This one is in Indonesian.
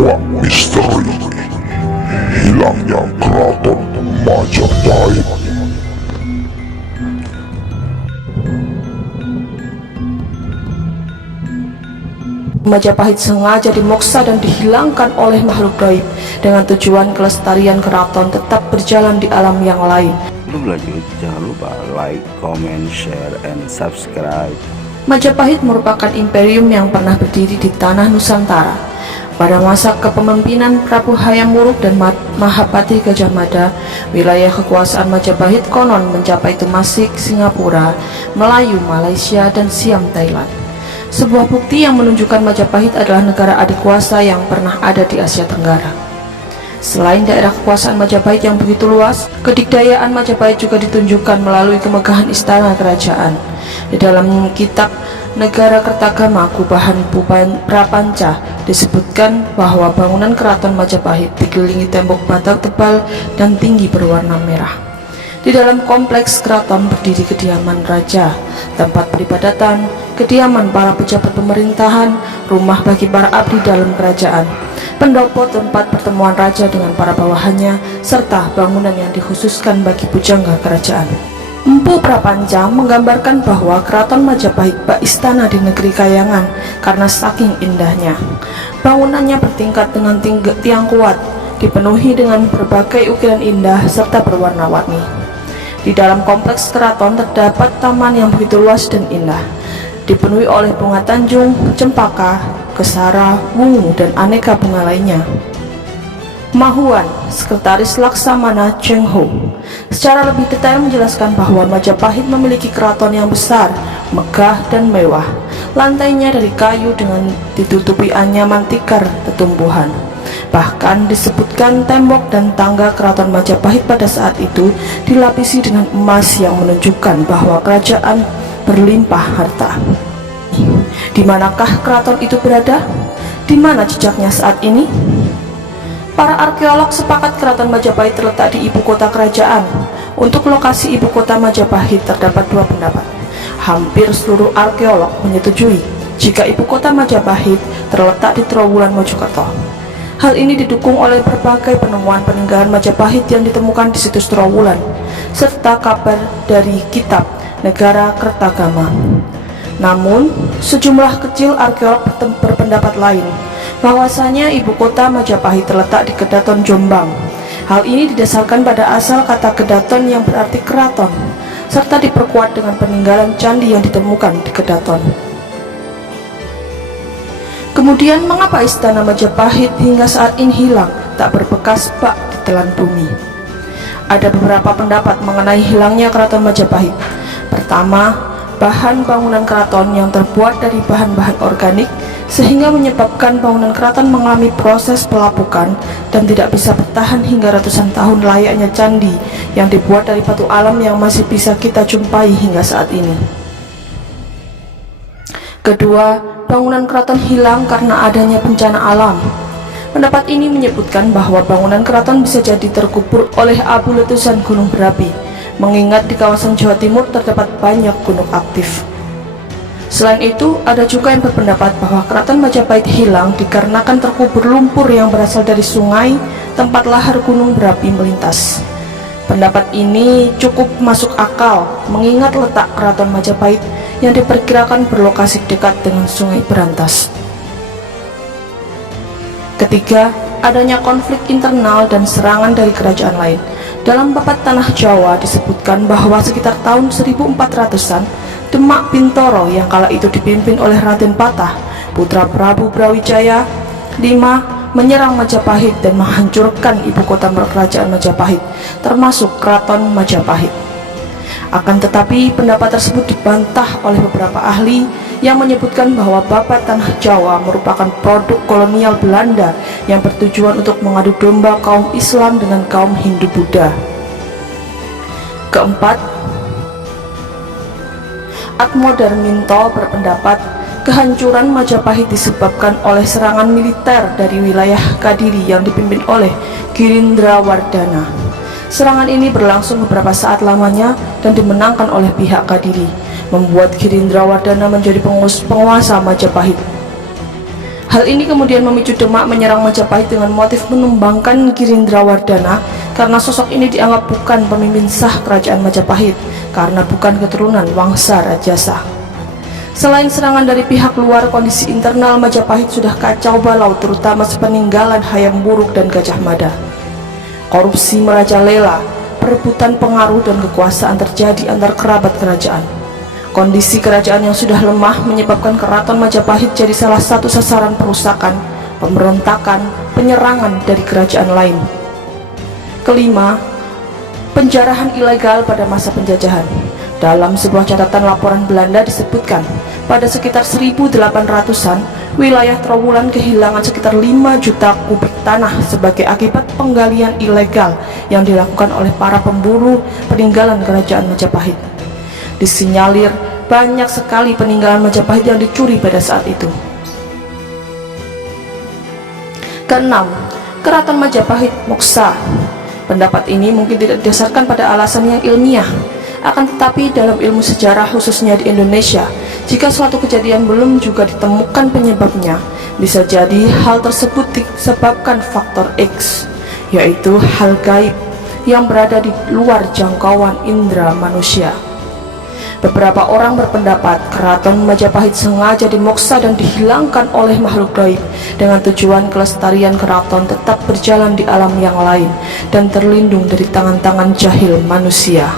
menguak misteri hilangnya keraton Majapahit. Majapahit sengaja dimoksa dan dihilangkan oleh makhluk gaib dengan tujuan kelestarian keraton tetap berjalan di alam yang lain. Sebelum lanjut, jangan lupa like, comment, share, and subscribe. Majapahit merupakan imperium yang pernah berdiri di tanah Nusantara. Pada masa kepemimpinan Prabu Hayam Wuruk dan Mahapati Gajah Mada, wilayah kekuasaan Majapahit konon mencapai Temasik, Singapura, Melayu, Malaysia, dan Siam, Thailand. Sebuah bukti yang menunjukkan Majapahit adalah negara adikuasa yang pernah ada di Asia Tenggara. Selain daerah kekuasaan Majapahit yang begitu luas, kedikdayaan Majapahit juga ditunjukkan melalui kemegahan istana kerajaan. Di dalam kitab Negara Kertagama Gubahan Prapanca disebutkan bahwa bangunan keraton Majapahit dikelilingi tembok bata tebal dan tinggi berwarna merah. Di dalam kompleks keraton berdiri kediaman raja, tempat peribadatan, kediaman para pejabat pemerintahan, rumah bagi para abdi dalam kerajaan, pendopo tempat pertemuan raja dengan para bawahannya, serta bangunan yang dikhususkan bagi pujangga kerajaan. Empu Prapanca menggambarkan bahwa keraton Majapahit bak istana di negeri kayangan karena saking indahnya. Bangunannya bertingkat dengan tiang kuat, dipenuhi dengan berbagai ukiran indah serta berwarna-warni. Di dalam kompleks keraton terdapat taman yang begitu luas dan indah, dipenuhi oleh bunga tanjung, cempaka, kesara, wungu, dan aneka bunga lainnya. Mahuan, Sekretaris Laksamana Cheng Ho, secara lebih detail menjelaskan bahwa Majapahit memiliki keraton yang besar, megah, dan mewah. Lantainya dari kayu dengan ditutupi anyaman tikar tetumbuhan. Bahkan disebutkan tembok dan tangga keraton Majapahit pada saat itu dilapisi dengan emas yang menunjukkan bahwa kerajaan berlimpah harta. Di manakah keraton itu berada? Di mana jejaknya saat ini? Para arkeolog sepakat keraton Majapahit terletak di ibu kota kerajaan. Untuk lokasi ibu kota Majapahit terdapat dua pendapat. Hampir seluruh arkeolog menyetujui jika ibu kota Majapahit terletak di Trowulan Mojokerto. Hal ini didukung oleh berbagai penemuan peninggalan Majapahit yang ditemukan di situs Trowulan, serta kabar dari kitab Negara Kertagama. Namun, sejumlah kecil arkeolog berpendapat lain, bahwasanya ibu kota Majapahit terletak di Kedaton, Jombang. Hal ini didasarkan pada asal kata Kedaton yang berarti keraton, serta diperkuat dengan peninggalan candi yang ditemukan di Kedaton. Kemudian, mengapa istana Majapahit hingga saat ini hilang, tak berbekas bak ditelan bumi? Ada beberapa pendapat mengenai hilangnya keraton Majapahit. Pertama, bahan bangunan keraton yang terbuat dari bahan-bahan organik sehingga menyebabkan bangunan keraton mengalami proses pelapukan dan tidak bisa bertahan hingga ratusan tahun layaknya candi yang dibuat dari batu alam yang masih bisa kita jumpai hingga saat ini. Kedua, bangunan keraton hilang karena adanya bencana alam. Pendapat ini menyebutkan bahwa bangunan keraton bisa jadi terkubur oleh abu letusan gunung berapi, mengingat di kawasan Jawa Timur terdapat banyak gunung aktif. Selain itu, ada juga yang berpendapat bahwa keraton Majapahit hilang dikarenakan terkubur lumpur yang berasal dari sungai tempat lahar gunung berapi melintas. Pendapat ini cukup masuk akal mengingat letak keraton Majapahit yang diperkirakan berlokasi dekat dengan sungai Berantas. Ketiga, adanya konflik internal dan serangan dari kerajaan lain. Dalam Bapat Tanah Jawa disebutkan bahwa sekitar tahun 1400-an, Demak Bintoro yang kala itu dipimpin oleh Raden Patah, putra Prabu Brawijaya V, menyerang Majapahit dan menghancurkan ibu kota kerajaan Majapahit, termasuk Keraton Majapahit. Akan tetapi pendapat tersebut dibantah oleh beberapa ahli yang menyebutkan bahwa Bapat Tanah Jawa merupakan produk kolonial Belanda yang bertujuan untuk mengadu domba kaum Islam dengan kaum Hindu-Buddha. Keempat, Atmodarminto berpendapat kehancuran Majapahit disebabkan oleh serangan militer dari wilayah Kadiri yang dipimpin oleh Girindrawardhana. Serangan ini berlangsung beberapa saat lamanya dan dimenangkan oleh pihak Kadiri, membuat Girindrawardhana menjadi penguasa Majapahit. Hal ini kemudian memicu Demak menyerang Majapahit dengan motif menumbangkan Girindrawardhana karena sosok ini dianggap bukan pemimpin sah kerajaan Majapahit karena bukan keturunan Wangsa Rajasa. Selain serangan dari pihak luar, kondisi internal Majapahit sudah kacau balau, terutama sepeninggalan Hayam Wuruk dan Gajah Mada. Korupsi merajalela, perebutan pengaruh dan kekuasaan terjadi antar kerabat kerajaan. Kondisi kerajaan yang sudah lemah menyebabkan Keraton Majapahit jadi salah satu sasaran perusakan, pemberontakan, penyerangan dari kerajaan lain. Kelima, penjarahan ilegal pada masa penjajahan. Dalam sebuah catatan laporan Belanda disebutkan, pada sekitar 1800-an, wilayah Trowulan kehilangan sekitar 5 juta kubik tanah sebagai akibat penggalian ilegal yang dilakukan oleh para pemburu peninggalan kerajaan Majapahit. Disinyalir banyak sekali peninggalan Majapahit yang dicuri pada saat itu. Keenam, Keraton Majapahit Moksa. Pendapat ini mungkin tidak didasarkan pada alasan yang ilmiah, akan tetapi dalam ilmu sejarah khususnya di Indonesia, jika suatu kejadian belum juga ditemukan penyebabnya, bisa jadi hal tersebut disebabkan faktor X, yaitu hal gaib yang berada di luar jangkauan indera manusia. Beberapa orang berpendapat Keraton Majapahit sengaja dimoksa dan dihilangkan oleh makhluk gaib dengan tujuan kelestarian keraton tetap berjalan di alam yang lain dan terlindung dari tangan-tangan jahil manusia.